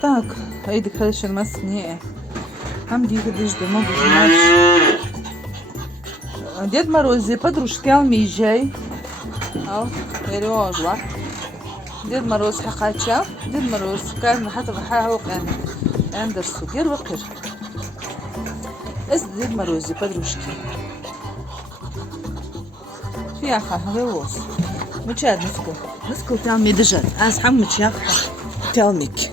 Так, айди калешен масне. Там дига дождь, могу знаешь. Дед Мороз и подружки алмижай. Ал, Сережа. Дед Мороз حقاتشا. Дед Мороз كان حتى بحاول كان Эндерсу гервакер. Дед Мороз и подружки. Фиаха, غوص. مشاد نسكو تعمي دجال. أصحاب مشيخ. تعميك.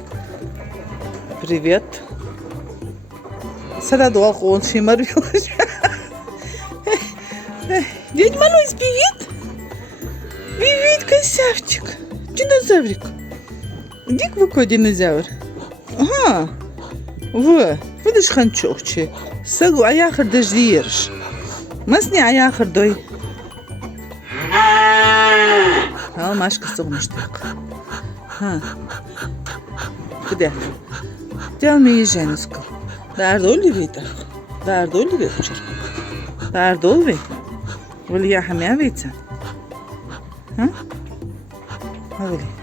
Привет. Сада долго он шимарёж. Дед Мороз, привет. Привет, красавчик. Динозаврик. Иди какой динозавр. Ага. видиш ханчохчи. Сагу аяхр дождиерш. Масни аяхр дой. Машка согмуштак. Куда? Тел ми женско. Дардоли витах. Дардоли вечер. Дардоли. Вали я хамя вица.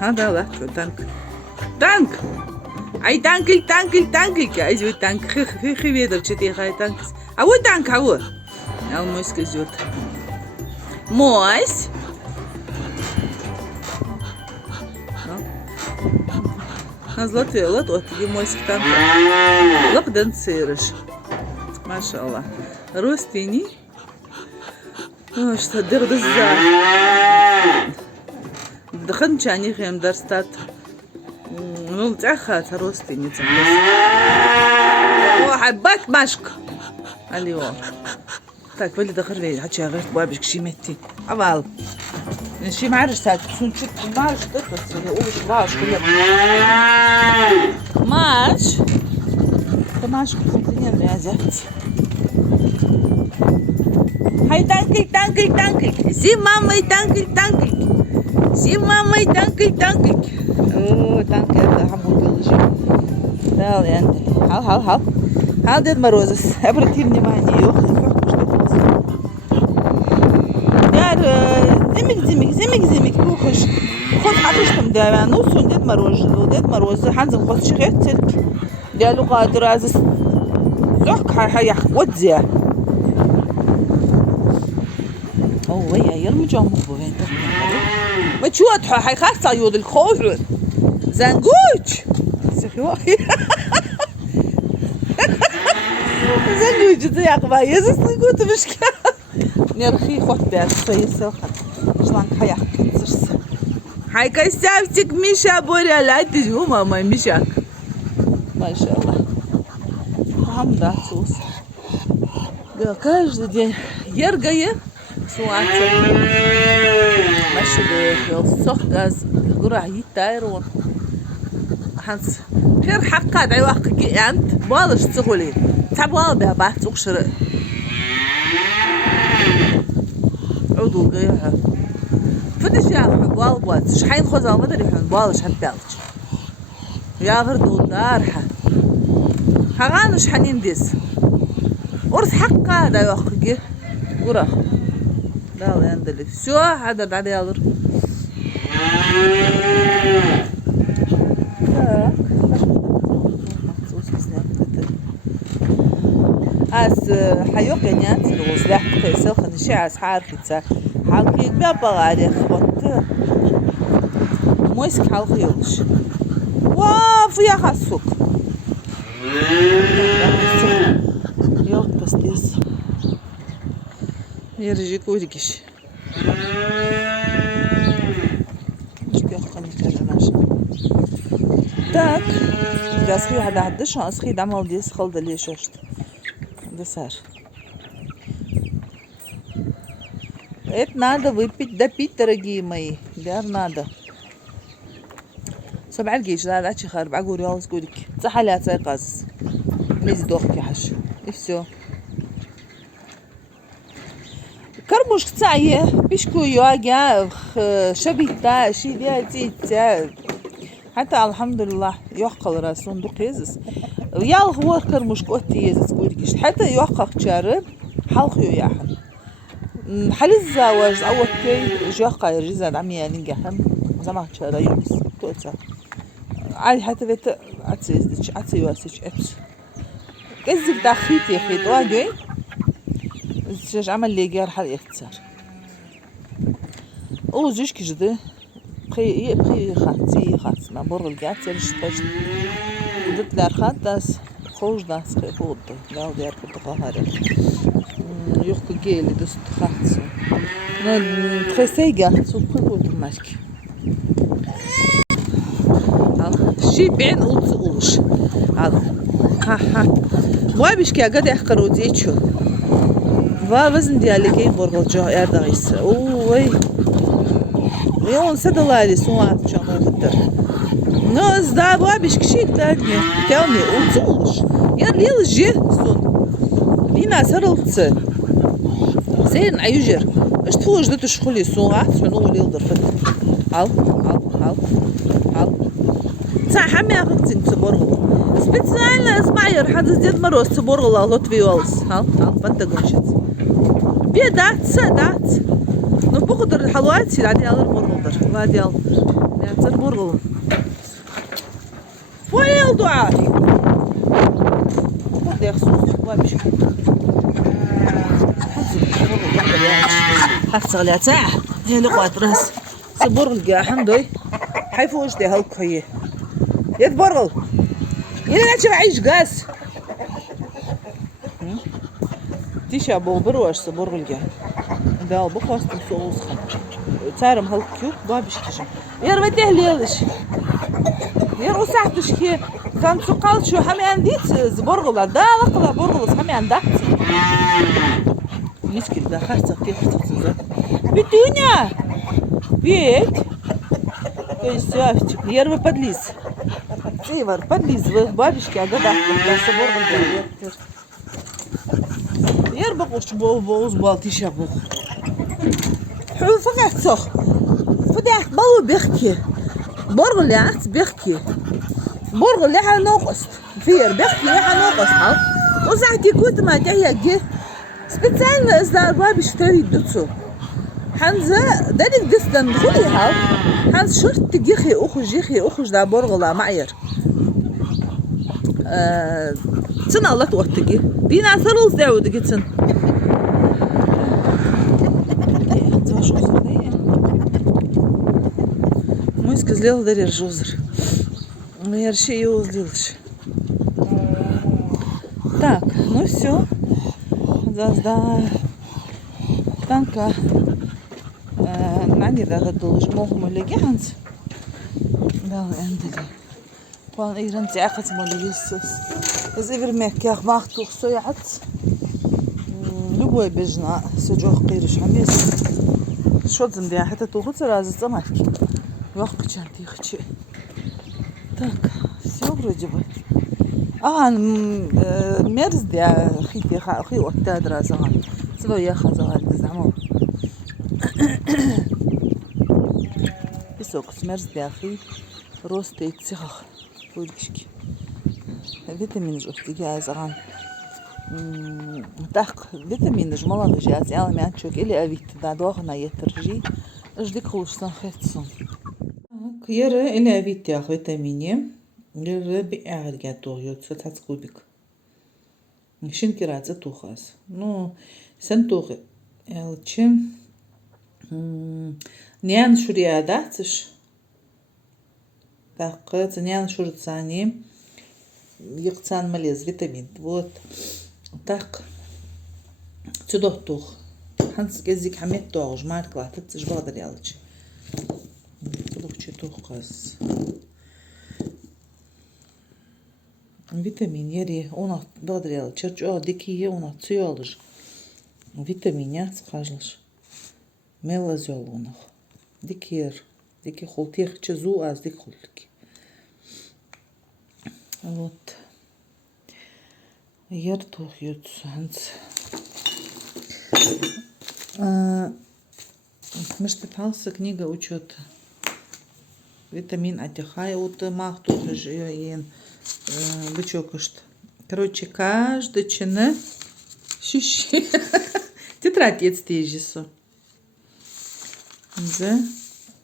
Да, легко, танк. Танк! Ай, танки. Ай, звук танк. Хи-хи-хи-хи-хи-хи-хи-хи-хи-хи-хи-хи-хи-хи-хи-хи-хи-хи. танк. А вот танк, а вот. А он мойска идет. Мойсь. Золотые лото, где мойска танк. Лап данцирыш. Машаллах. Ростини. Что дырдыза. دخلت شاني خيم درستات نقول أخذت روستي نتسمى وحبات مشك علي واه تاك بلي دخل لي هاتشي غير بابش كشي متي أبال نشي معرش ساعات سون شت معرش دخلت اللي أولش باش كله ماش تماش كنت الدنيا رازت هاي تانكي زي مامي تانكي زي مامي تانكي اوه تانكي هذا حمود الجو تعال يا انت هاو ديد مروزس обрати внимание دار زمك روحش خذ حاجتكم دار نوصل ديد مروز حنزل خذ شغيت سلك قالوا قادر عزيز زحك حيح ودزي اوه يا يرمي جامو بوين ما تشوت حي خاصة يود الخوف زنجوج سخوي زنجوج زي عقبة يزس نقول مشكلة نرخي خط بيت سيسر شلون حياك كنسرس حي كسبتك مشا بورا لا تجو ماما مشاك ما شاء الله هم ده صوص ده каждый день يرجع سواعتك ماشي بالصخ غاز قرع يتايرون حنس خير حقا دعي واقع انت بالش تقولين تعبوا بها بعد سوق شرق عضو قيها فدش يا بال بوات شحين خوزا ما ادري حن بالش هبالش يا غردو دارحه هغان شحنين ديس ورث حقا دعي واقع قرع دال عندي все هذا بعد يالر as حيوقنيات الوزلاح كيسو خنشي عس حاركتا حالكي بابا غادي خبط مويسك حالكي يوش واف يا خاصوك يوك بس ديس يرجيك ورقش так داسخي هذا عدش اسخي دعمل ديس خلد لي ششت ده صار это надо выпить допить дорогие мои دار надо سبع الجيش لا لا تشخر بعقول يالس قولك صح لا تسيقظ ميز دوخك يا حش все كرموش تسعيه بيشكو يواجع شبيتا شي دياتي حتى الحمد لله يوقل راسون دوق يزس ويال هو كرموش قوتي يزس قولكيش حتى يوقق شارب حلقيو ياحن حل الزواج اول كي جوقا يرجز عمي ننجحن زمان شارا يونس توتا حتى بيت أتسيواسيش أبس كذب دخيتي خيط واجي زيش عمل لي جار حال يتصر او زيش كجده بخي خاتي ما بور الجات سرش بجد ودت لار خات داس خوش داس خي فود لا ديار كنت قهارة يخك جيلي دست خاتسو très sega, so cool ماشي. شي بين وتقولش هذا ها ما بيشكي قد يحقروا ديتشو وزن ديالي كاين برغل يا دايس اوي يون سدلالي سوات شامو خدر نوز دا ما بيشكي شي تاني كامي وتقولش يا ليل جي سون لينا سرلت زين عيجر اش تفوج دت شخلي سوات من اول يقدر فت هاو صح حمي اخذت تبرغل سبيتسال اسمعير حد زيد مروس تبرغل لطفي والس هاو فانت قنشت دات نو بقدر الحلوات سي عادي على البرغل وادي يلا يا البرغل وين دعائي وده يخصوص وامشي حتى ساعة هي لقوات راس سبرغل جا حمدوي حيفوش دي هلك هي يتبرغل يلا نشوف عيش قاس تيشا بولبروش سبرغل جا ده بخوست صوص خم تارم هلك كيو بابش كشم يا رب تهليلش يا روسعتش كي كان سقال شو حمي عنديت زبرغل ده لقلا برغل حمي عندك مسكين ده خاصة كيف تتصل بتونيا بيك يسافر يا رب بدليز سيفر بدليز بابشكي قد أحكي صبور بالجاي يا رب قوش بوز بالتي شابو حلو فقط صخ فداك بو بيحكي برغل اللي عت بيحكي برغل اللي حنوقست فير بيحكي اللي حنوقست ها وزعتي كنت ما تهيأ specjalne is daar babiš šteri duco. Hanza danik disdan khuli haw. Hanz short tgikhi ukhuj da borgla ma'yar. Tana Allah tuwatgi. Dina tharls daud gitsin. Мой сказал дарер жозер. Я решил его сделать. Так, ну все. Зазда танка نعني ذا الدولج موهم اللي جهنز لا عندي قال إيران تعقد مولي يسس إذا إبر مكيا خباخ توخسويعت لبوي بجنا سجوه قيرش حميس شو زندي حتى توخس راز الزمالك وقت شانتي خشي так все вроде бы مرز دي خيتي خي وقتاد رازان سلو يا خزال زعمو بسوق مرز دي اخي روستي تسخ ولكشكي فيتامين جوفتي جاز غان داق فيتامين جمال جاز يعني ما تشوك اللي ابيت دا دوغنا يترجي اش ديك خوش صنخيتسون كيرا اللي ابيت يا فيتامين الربي قاعد قاعد توغيوت فتحت قلبك نشين كرازة توخاس نو سنتوغ الچم نيان شرياداتش تاقت نيان شرطاني يقتان مليز فيتامين вот так تدوه توخ هنس جزيك حميت توغ جمعت كلاتت جبادر يالج تدوه چه توخ قاس Vitamin jeri ona dodrela čerčo diki je ona ciolž. Vitamin ja скажешь. Мелазол онах. Дики холтих чезу аз дик холтки. Вот. Яртух ютсанц. Может, попался книга учета. Витамин отдыхай от махтух жиен. Бычокошт. Короче, каждый чины шиши. Тетрадь есть тежесу.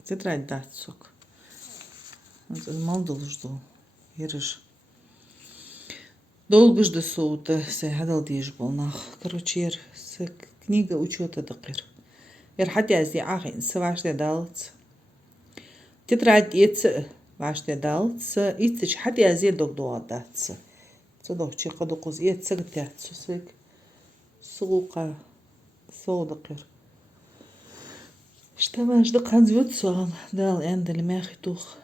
Тетрадь датсок. Мал должно. Ерыш. Долго жду соута, هذا ديج بالناخ. Короче, книга учета дақир. Хотя я ахин, сваште далц. Тетрадь яц, ваште далц. Ицич хотя я догдуа дац. Цодовчи قدقوز яц гтяц. Свик سوقا صودقر. اشتبه جدق هنزوت صغن دال عند الماخي توخ.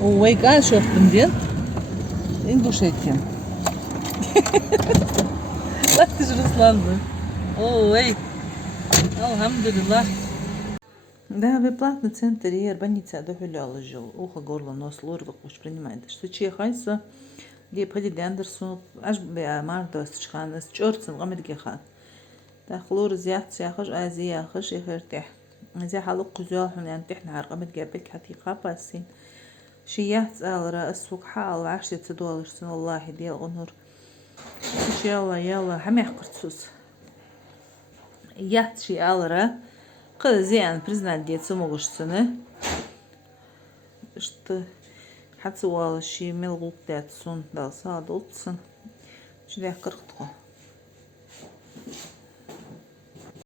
ويك شوف بندين إنجو شيكين لا تجلس لندن ويك الحمد لله да, бесплатный центр и больница дофиляла жил. Ухо, горло, нос, лор, выпущ, принимает. Что чьи хайса, где пойди Андерсон, аж бы Марта стчхана, с чёртом, гамет геха. Да, хлор зят, сяхаш, азия, хаш, и хертех. زي حلق قزوح يعني تحنا عرقمت جابك حقيقة باسين شيات على رأس فوق حال عشرة $10 سنة الله دي الغنور يلا يلا هم يحقرت سوس يات شي على رأ قد زين برزنا ديت سموغش سنة شت حتى والله شي ملغوط دات سون دال صادوت سن شو ده قرقتقو